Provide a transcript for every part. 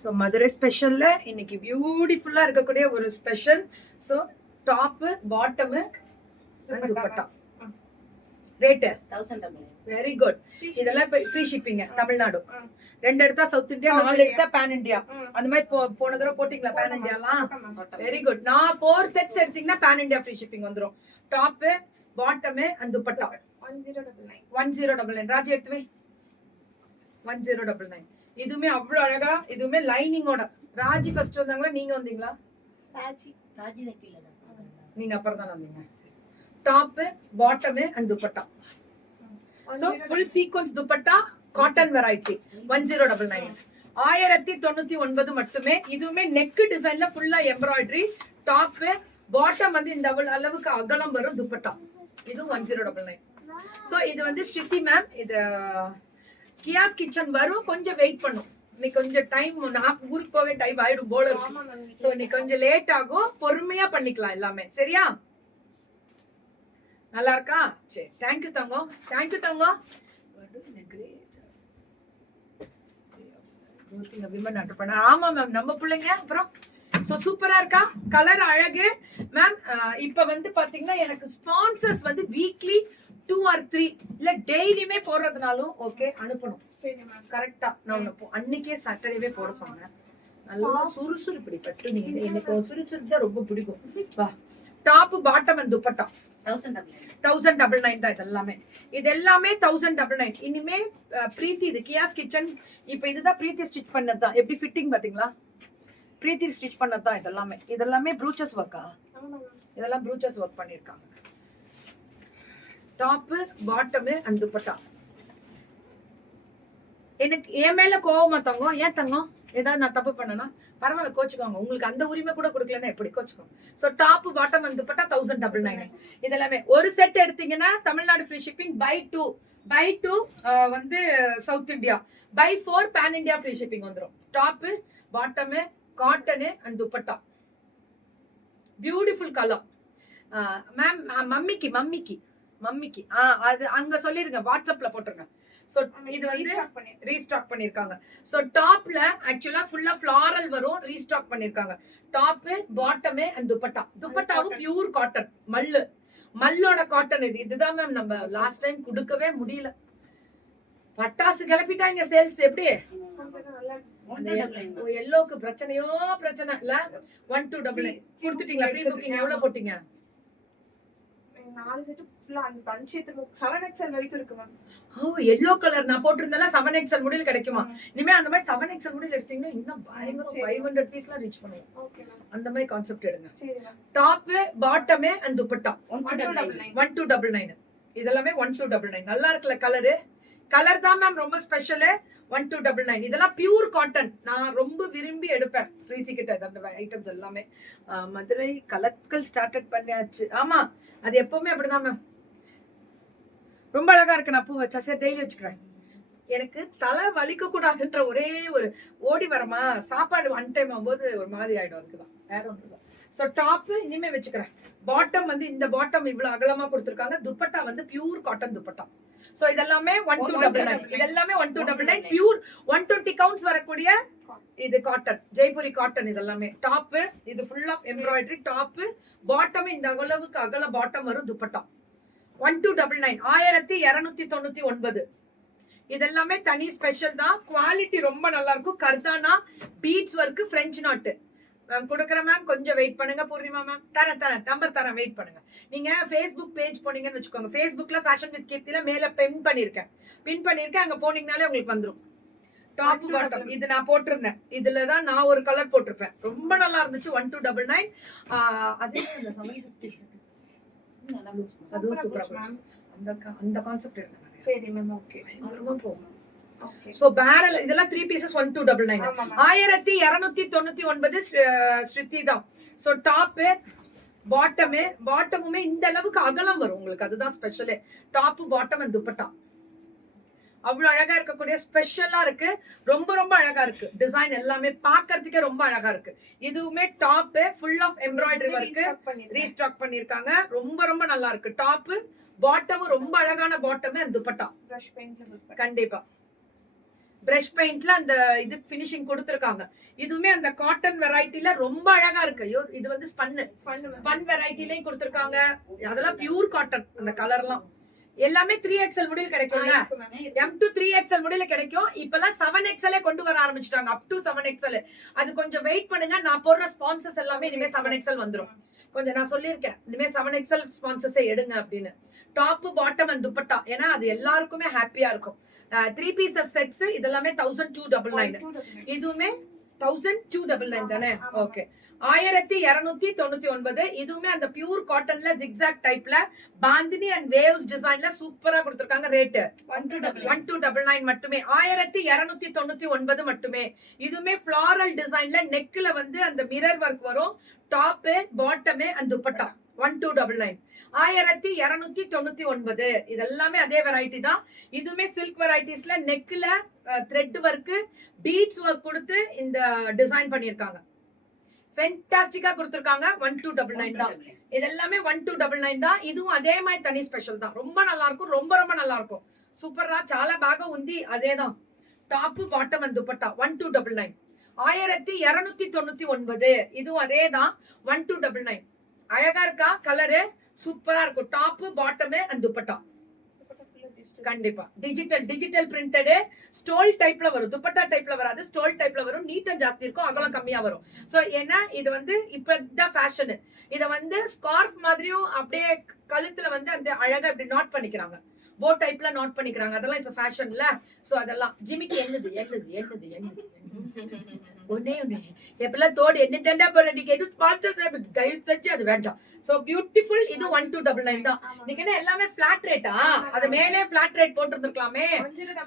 So Madurai ஸ்பெஷல்ல இன்னைக்கு பியூட்டிஃபுல்லா இருக்கக்கூடிய ஒரு special. So top bottom dupatta rate 1000. Very good. இதெல்லாம் ஃப்ரீ ஷிப்பிங் தமிழ்நாடு. 2 எடுத்தா சவுத் இந்தியா, 4 எடுத்தா பேன் இந்தியா. அந்த மாதிரி போன தடவை போட்டீங்களா பேன் இந்தியாலாம்? Very good. நான் 4 செட்ஸ் எடுத்தீங்கன்னா பேன் இந்தியா ஃப்ரீ ஷிப்பிங் வந்துரும். Top bottom and dupatta 1099. Raji எடுத்துவே 1099. இதுவுமே அவ்வளவு அழகா, இதுவுமே லைனிங்கோட. ராஜி ஃபர்ஸ்ட் வந்தாங்களா நீங்க வந்தீங்களா? ராஜி நீங்க அப்புறம் தான் வந்தீங்க. Top bottom and dupatta. So full sequence dupatta cotton variety 1099. 1099 மட்டுமே. இதுவுமே நெக் டிசைன்ல ஃபுல்லா எம்ப்ராய்டரி. டாப் பாட்டம் வந்து இந்த அளவுக்கு அகலம் வரும். துப்பட்டா இது 1099. சோ இது வந்து ஸ்ருதி மேம், இது கியாஸ் கிச்சன் வரும். கொஞ்சம் வெயிட் பண்ணும். இன்னைக்கு கொஞ்சம் டைம், நான் ஊருக்கு போவே டைம் ஆயிடும் போல இருக்கு. சோ இன்னைக்கு கொஞ்சம் லேட் ஆகும். பொறுமையா பண்ணிக்கலாம் எல்லாமே. சரியா? நல்லா இருக்கா? சரி, தேங்க்யூ தங்கம். தேங்க்யூ தங்கம். ஆமா மேம், நம்ம பிள்ளைங்க. அப்புறம் சோ சூப்பரா இருக்கா? கலர் அழகு மேம். இப்ப வந்து பாத்தீங்கன்னா எனக்கு ஸ்பான்சர்ஸ் வந்து வீக்லி 2 or 3 இல்ல டெய்லியுமே போடுறதுனாலும் ஓகே அனுப்பணும். கரெக்டா நான் அன்னைக்கே சாட்டர்டேவே போட சொன்னேன். நல்லா சுறுசுறுப்படி பட்டு நீங்க எனக்கு சுறுசுறுப்பு தான் ரொம்ப பிடிக்கும். வா டாப் பாட்டம் அண்ட் துப்பட்டா 1099 தான். இது எல்லாமே 1099. இனிமே பிரீத்தி, இது கியாஸ் கிச்சன். இப்ப இதுதான் பிரீத்தி ஸ்டிச் பண்ணதுதான். எப்படி ஃபிட்டிங் பாத்தீங்களா? பிரீத்தி ஸ்டிச் பண்ணதுதான். இதெல்லாமே ப்ரூச்சஸ் ஒர்க்கா? இதெல்லாம் ப்ரூச்சஸ் ஒர்க் பண்ணிருக்காங்க. Top bottom and dupatta. எனக்கு என் மேல கோவமா தங்கம்? ஏன் தங்கம்? ஏதாவது நான் தப்பு பண்ணனா பரவாயில்ல, கோச்சுக்கோங்க. உங்களுக்கு அந்த உரிமை கூட கொடுக்கலன்னா எப்படி? கோச்சுக்கோங்க. So top bottom and dupatta 1099. இதெல்லாமே ஒரு செட் எடுத்தீங்கன்னா தமிழ்நாடு ஃப்ரீ ஷிப்பிங். பை 2 வந்து south India, buy 4 pan India free shipping வந்துரும். Top bottom cotton and dupatta beautiful colour. Ma'am மம்மிக்கு அது அங்க சொல்லிருங்க, வாட்ஸ்அப்ல போட்டுருங்க. சோ இது வந்து ரீஸ்டாக் பண்ணிருக்காங்க. சோ டாப்ல ஆக்சுவலா ஃபுல்லா ஃப்ளாரல் வரும். ரீஸ்டாக் பண்ணிருக்காங்க. டாப் பாட்டம் அண்ட் துப்பட்டாவும் பியூர் காட்டன், மல்லோட காட்டன். இதுதான் மேம் நம்ம லாஸ்ட் டைம் கொடுக்கவே முடியல. பட்டாசு கிளப்பிட்டாங்க சேல்ஸ். எப்படி எல்லோக்கு பிரச்சனையோ பிரச்சனை இல்ல. 1299 கொடுத்துட்டீங்களா? ப்ரீ புக்கிங் எவ்வளவு போட்டீங்க? 4 செட் ஃபுல்லா அந்த பஞ்சியத்துல 7XL வரைக்கும் இருக்கு மேம். எல்லோ கலர் நான் போட்டிருந்தல 7XL முடியல கிடைக்குமா? இனிமே அந்த மாதிரி 7XL முடியல எடுத்தீங்கன்னா இன்னும் பயங்கர 500 பீஸ்லாம் ரீச் பண்ணுவோம். Okay ma'am. அந்த மாதிரி கான்செப்ட் எடுங்க. சரி ma'am. Top bottom and dupatta 1299. இதெல்லாமே 1299. நல்லா இருக்குல கலர் தான் மேம் ரொம்ப ஸ்பெஷல். 1299. இதெல்லாம் பியூர் காட்டன். நான் ரொம்ப விரும்பி எடுப்பேன் பிரீத்தி கிட்ட அந்த ஐட்டம்ஸ் எல்லாமே. மதுரை கலக்கல் ஸ்டார்ட் பண்ணியாச்சு. ஆமா, அது எப்பவுமே அப்படிதான் மேம். ரொம்ப அழகா இருக்கு. நான் பூ வச்சா சரி டெய்லி வச்சுக்கிறேன். எனக்கு தலை வலிக்க கூடாதுன்ற ஒரே ஒரு ஓடி வரமா சாப்பாடு ஒன் டைம் ஆகும்போது ஒரு மாதிரி ஆயிடும். அதுக்குதான், வேற ஒன்று. சோ டாப் இனிமே வச்சுக்கிறேன். பாட்டம் வந்து இந்த பாட்டம் இவ்வளவு அகலமா கொடுத்திருக்காங்க. துப்பட்டா வந்து பியூர் காட்டன் துப்பட்டா. சோ இதெல்லாமே 1299. இதெல்லாமே 1299 பியூர் 120 கவுண்ட்ஸ் வரக்கூடிய இது காட்டன், ஜெய்ப்பூரி காட்டன். இதெல்லாமே டாப், இது full of embroidery. Top bottom இந்த அளவுக்கு அகல பாட்டம் வரும். துப்பட்டா 1299. 1299. இதெல்லாமே தனி ஸ்பெஷல் தான். குவாலிட்டி ரொம்ப நல்லா இருக்கும். கர்தானா பீட்ஸ் ஒர்க், பிரெஞ்சு நாட்டு மேம் கொடுக்குறேன் மேம். கொஞ்சம் வெயிட் பண்ணுங்க பூர்ணிமா மேம். தரேன் நம்பர் தரேன், வெயிட் பண்ணுங்க. நீங்க ஃபேஸ்புக் பேஜ் போனீங்கன்னு வச்சுக்கோங்க. ஃபேஸ்புக்ல ஃபேஷன் வித் கீர்த்தில மேல பின் பண்ணிருக்கேன். அங்க போனீங்கனாலே உங்களுக்கு வந்துடும். டாப் பாட்டம் இது நான் போட்டிருந்தேன். இதுலதான் நான் ஒரு கலர் போட்டிருப்பேன். ரொம்ப நல்லா இருந்துச்சு. 1299. அதே அந்த 750 அதுவும் சூப்பரா போச்சு. அந்த கான்செப்ட் எடுங்க. சரி மேம். ஓகே, பயங்கரமா போகும். சோ பேரல் இதெல்லாம் 3 பீசஸ் 1299. 1299 ஸ்ருதி தான். சோ டாப் பாட்டமுமே இந்த அளவுக்கு அகலம் வரும் உங்களுக்கு. அதுதான் ஸ்பெஷலே. டாப் பாட்டம் அண்ட் துப்பட்டா அவ்வளவு அழகா இருக்கக்கூடிய ஸ்பெஷலா இருக்கு. ரொம்ப ரொம்ப அழகா இருக்கு. டிசைன் எல்லாமே பாக்குறதுக்கே ரொம்ப அழகா இருக்கு. இதுவுமே top full of embroidery work restock பண்ணிருக்காங்க. ரொம்ப ரொம்ப நல்லா இருக்கு. டாப் பாட்டம் ரொம்ப அழகான பாட்டம் அண்ட் துப்பட்டா கண்டிப்பா பிரஷ் பெயிண்ட்ல அந்த இது ஃபினிஷிங் கொடுத்திருக்காங்க. இதுவுமே அந்த காட்டன் வெரைட்டில ரொம்ப அழகா இருக்கு. ஐயோ இது வந்து ஸ்பன் வெரைட்டிலயும் கொடுத்திருக்காங்க. அதெல்லாம் பியூர் காட்டன். அந்த கலர்லாம் எல்லாமே 3XL முடியல கிடைக்கும்ல. M to 3XL முடியல கிடைக்கும். இப்பெல்லாம் 7XL கொண்டு வர ஆரம்பிச்சிட்டாங்க. Up to 7XL. அது கொஞ்சம் வெயிட் பண்ணுங்க. நான் போடுற ஸ்பான்சர்ஸ் எல்லாமே இனிமே 7XL வந்துரும். கொஞ்சம் நான் சொல்லியிருக்கேன் இனிமே 7XL ஸ்பான்சர்ஸே எடுங்க அப்படின்னு. டாப் பாட்டம் அண்ட் துப்பட்டா ஏன்னா அது எல்லாருக்குமே ஹாப்பியா இருக்கும். 3 pieces செட்ஸ் இதெல்லாமே 1299. இதுவுமே 1299 தானே? ஓகே 1299. இதுவுமே அந்த பியூர் காட்டன்ல ஜிக்ஸாக் டைப்ல பாந்தினி அண்ட் வேவ்ஸ் டிசைன்ல சூப்பரா கொடுத்திருக்காங்க. ரேட் 1299 மட்டுமே. 1299 மட்டுமே. இதுவுமே ஃபிளாரல் டிசைன்ல நெக்ல வந்து அந்த மிரர் ஒர்க் வரும். Top bottom and dupatta 1299. 1299. இதெல்லாமே அதே வெரைட்டி தான். இதுவுமே சில்க் வெரைட்டிஸ்ல நெக்ல த்ரெட் ஒர்க் பீட்ஸ் ஒர்க் கொடுத்து இந்த டிசைன் பண்ணிருக்காங்க. ஃபென்டாஸ்டிக்கா கொடுத்திருக்காங்க. 1299 தான். இதெல்லாமே 1299 தான். இதுவும் அதே மாதிரி தனி ஸ்பெஷல் தான். ரொம்ப நல்லா இருக்கும். ரொம்ப ரொம்ப நல்லா இருக்கும். சூப்பரா చాలా బాగా ఉంది. அதேதான். Top bottom and dupatta 1299. 1299. இதுவும் அதேதான் 1299. அழகா இருக்கா கலரு? சூப்பரா இருக்கும். டாப் பாட்டம் அண்ட் துப்பட்டா கண்டிப்பா டிஜிட்டல் பிரிண்டட் ஸ்டோல் டைப்ல வரும். துப்பட்டா டைப்ல வராது. ஸ்டோல் டைப்ல வரும். நீட்டம் ஜாஸ்தி இருக்கும். அகலம் கம்மியா வரும். சோ ஏன்னா இது வந்து இப்ப இந்த ஃபேஷன். இத வந்து ஸ்கார்ஃப் மாதிரியும் அப்படியே கழுத்துல வந்து அந்த அழகா இப்படி நாட் பண்ணிக்கிறாங்க. போ டைப்ல நாட் பண்ணிக்கிறாங்க. அதெல்லாம் இப்ப ஃபேஷன்ல. சோ அதெல்லாம் ஜிமிக்கு என்னது ஒன்னே எப்பெல்லாம் தோடு என்ன தண்டா போற நீங்க எது ஸ்பான்சர்ஸ் தயவு செஞ்சு அது வேண்டாம். So beautiful. இது 1299 தான். நீங்க என்ன எல்லாமே ஃபிளாட் ரேட்டா? அது மேலே ஃபிளாட் ரேட் போட்டுருந்துருக்கலாமே.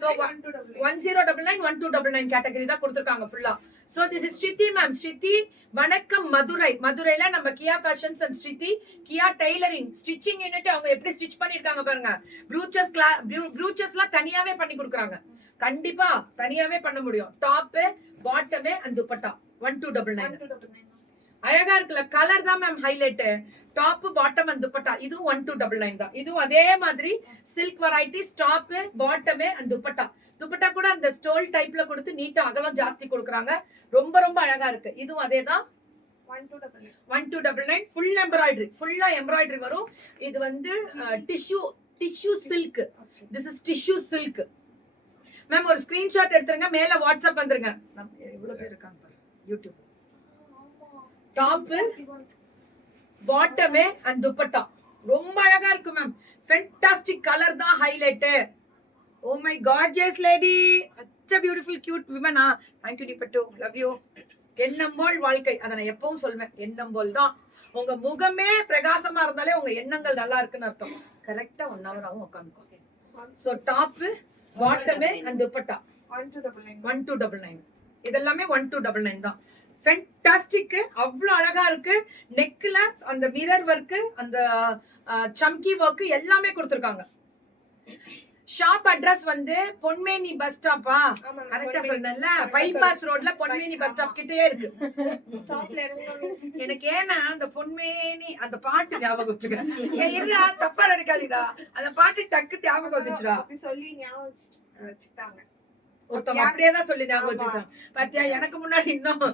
சோ 1099 1299 கேட்டகரி தான் கொடுத்திருக்காங்க ஃபுல்லா. So this is Shruti ma'am. Shruti வணக்கம் மதுரையில நம்ம Kiya fashions and Shruti Kiya tailoring stitching unit அவங்க எப்படி ஸ்டிச் பண்ணிருக்காங்க பாருங்க. ப்ரூச்சஸ்லாம் தனியாவே பண்ணி கொடுக்குறாங்க. கண்டிப்பா தனியாவே பண்ண முடியும். Top bottom and dupatta 1299. அழகா இருக்குல்ல? கலர் தான் ma'am highlight. Top bottom and dupatta இதுவும் 1299 தான். இதுவும் அதே மாதிரி silk varieties top bottom and dupatta கூட அந்த ஸ்டோல் டைப்ல கொடுத்து நீட்டா அகலம் ஜாஸ்தி கொடுக்குறாங்க. ரொம்ப ரொம்ப அழகா இருக்கு. இதுவும் அதேதான் 1299. Full embroidery. ஃபுல்லா எம்ப்ராய்டரி வரும். இது வந்து tissue silk. This is tissue silk. Ma'am ஒரு ஸ்கிரீன்ஷாட் எடுத்துருங்க. மேல வாட்ஸ்அப் வந்துருங்க. எவ்வளவு பேர் இருக்காங்க பாருங்க YouTube. Top bottom and dupatta ரொம்ப அழகா இருக்கு மேம். ஃபென்டாஸ்டிக் கலர் தான் highlight. Oh my gorgeous lady. such a beautiful cute women. thank you டிபட்டு. love you. எண்ணம் போல் வாழ்க்கை. அதை நான் எப்பவும் சொல்வேன். எண்ணம் போல் தான். உங்க முகமே பிரகாசமா இருந்தாலே உங்க எண்ணங்கள் நல்லா இருக்குன்னு அர்த்தம். கரெக்டா 1 hour ஆகும் உட்காந்துக்கோ. So top bottom and dupatta 1299. இதெல்லாமே 1299 தான். ஃபென்டாஸ்டிக். அவ்வளவு அழகா இருக்கு. நெக்ல அந்த மிரர் ஒர்க் அந்த சம்கி ஒர்க் எல்லாமே கொடுத்திருக்காங்க. ஷாப் அட்ரஸ் வந்து பொன்மேனி பஸ் ஸ்டாப்பா? கரெக்டா சொன்னேன்ல. பைபாஸ் ரோட்ல பொன்மேனி பஸ் ஸ்டாப் கிட்டே இருக்கு. எனக்கு ஏன்னா அந்த பொன்மேனி அந்த பாட்டு ஞாபகம் வச்சுக்கிறேன். இல்ல தப்பா நினைக்காதீடா. அந்த பாட்டு டக்கு ஞாபகம் வந்துச்சுடா. சொல்லி ஞாபகம் வச்சுட்டாங்க. ஒருத்தவங்க அப்படியேதான் சொல்லி ஞாபகம் வச்சுட்டாங்க. பாத்தியா எனக்கு முன்னாடி இன்னும்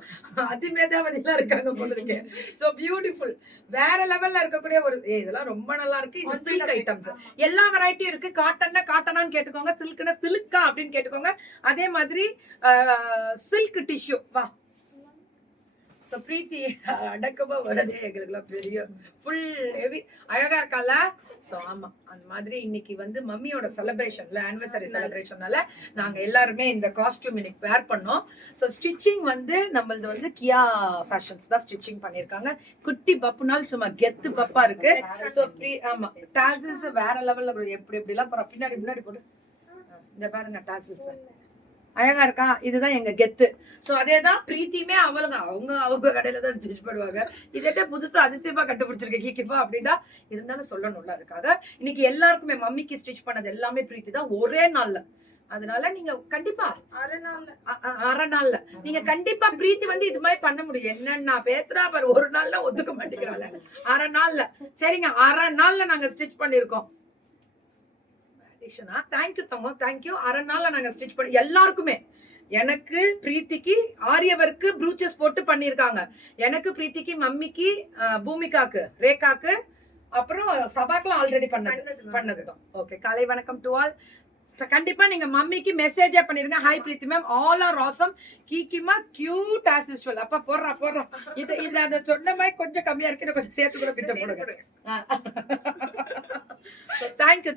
அதிமேதாவதிலாம் இருக்காங்க போல இருக்கு. So beautiful. வேற லெவல்ல இருக்கக்கூடிய ஒரு இதெல்லாம் ரொம்ப நல்லா இருக்கு. இது சில்க் ஐட்டம்ஸ் எல்லா வெரைட்டியும் இருக்கு. காட்டனான்னு கேட்டுக்கோங்க. சில்க்னா சில்கா அப்படின்னு கேட்டுக்கோங்க. அதே மாதிரி சில்க் டிஷ்யூ வா. சோ பிரீத்தி அடக்கமா வரதே எங்களுக்குலாம் பெரிய ஃபுல் ஹெவி அழகா இருக்கால. சோ ஆமா அந்த மாதிரி இன்னைக்கு வந்து மம்மியோட செலிப்ரேஷன்ல ஆனிவர்சரி செலிப்ரேஷனால நாங்க எல்லாருமே இந்த காஸ்டியூம் இன்னைக்கு வேர் பண்ணோம். சோ ஸ்டிச்சிங் வந்து நம்மளது வந்து கியா ஃபேஷன்ஸ் தான் ஸ்டிச்சிங் பண்ணிருக்காங்க. குட்டி பப்புனால் சும்மா கெத்து பப்பா இருக்கு. சோ ஆமா டாசில்ஸ் வேற லெவல்ல எப்படி எல்லாம் பின்னாடி போட்டு இந்த பாருங்க டாசில்ஸ் அழகா இருக்கா. இதுதான் எங்க கெத்து. சோ அதேதான் பிரீத்தியுமே அவங்க கடையில தான் ஸ்டிச் பண்ணுவாங்க. இதே புதுசா அதிசயமா கண்டுபிடிச்சிருக்க கீக்கிப்பா அப்படின்னா இருந்தாலும் சொல்லணும்ல. அதுக்காக இன்னைக்கு எல்லாருக்குமே மம்மிக்கு ஸ்டிச் பண்ணது எல்லாமே பிரீத்தி தான் ஒரே நாள்ல. அதனால நீங்க கண்டிப்பா அரை நாள்ல நீங்க கண்டிப்பா பிரீத்தி வந்து இது மாதிரி பண்ண முடியும். என்னன்னா பேசுறா பாரு. ஒரு நாள்ல ஒத்துக்க மாட்டேங்கிறாள். அரை நாள்ல சரிங்க. அரை நாள்ல நாங்க ஸ்டிச் பண்ணிருக்கோம். தீக்ஷனா தேங்க்யூ தங்கம், தேங்க்யூ. அரை நாள்ல நாங்க ஸ்டிச் பண்ணி எல்லாருக்குமே, எனக்கு பிரீத்திக்கு ஆரியவருக்கு ப்ரூச்சஸ் போட்டு பண்ணிருக்காங்க, எனக்கு பிரீத்திக்கு மம்மிக்கு பூமிகாக்கு ரேகாக்கு அப்புறம் சபாக்குலாம் ஆல்ரெடி பண்ணதுதான். ஓகே, காலை வணக்கம் டு ஆல். கண்டிப்பா நீங்க மம்மிக்கு மெசேஜே பண்ணிருங்க. Hi Preethi ma'am, all are awesome, கீக்கிமா கியூட் ஆஸ் யூசுவல். அப்பா போடுறா இது அந்த சொன்ன மாதிரி கொஞ்சம் கம்மியா இருக்கு, கொஞ்சம் சேர்த்து கூட பிட்ட போடுங்க. தேங்க்யூ.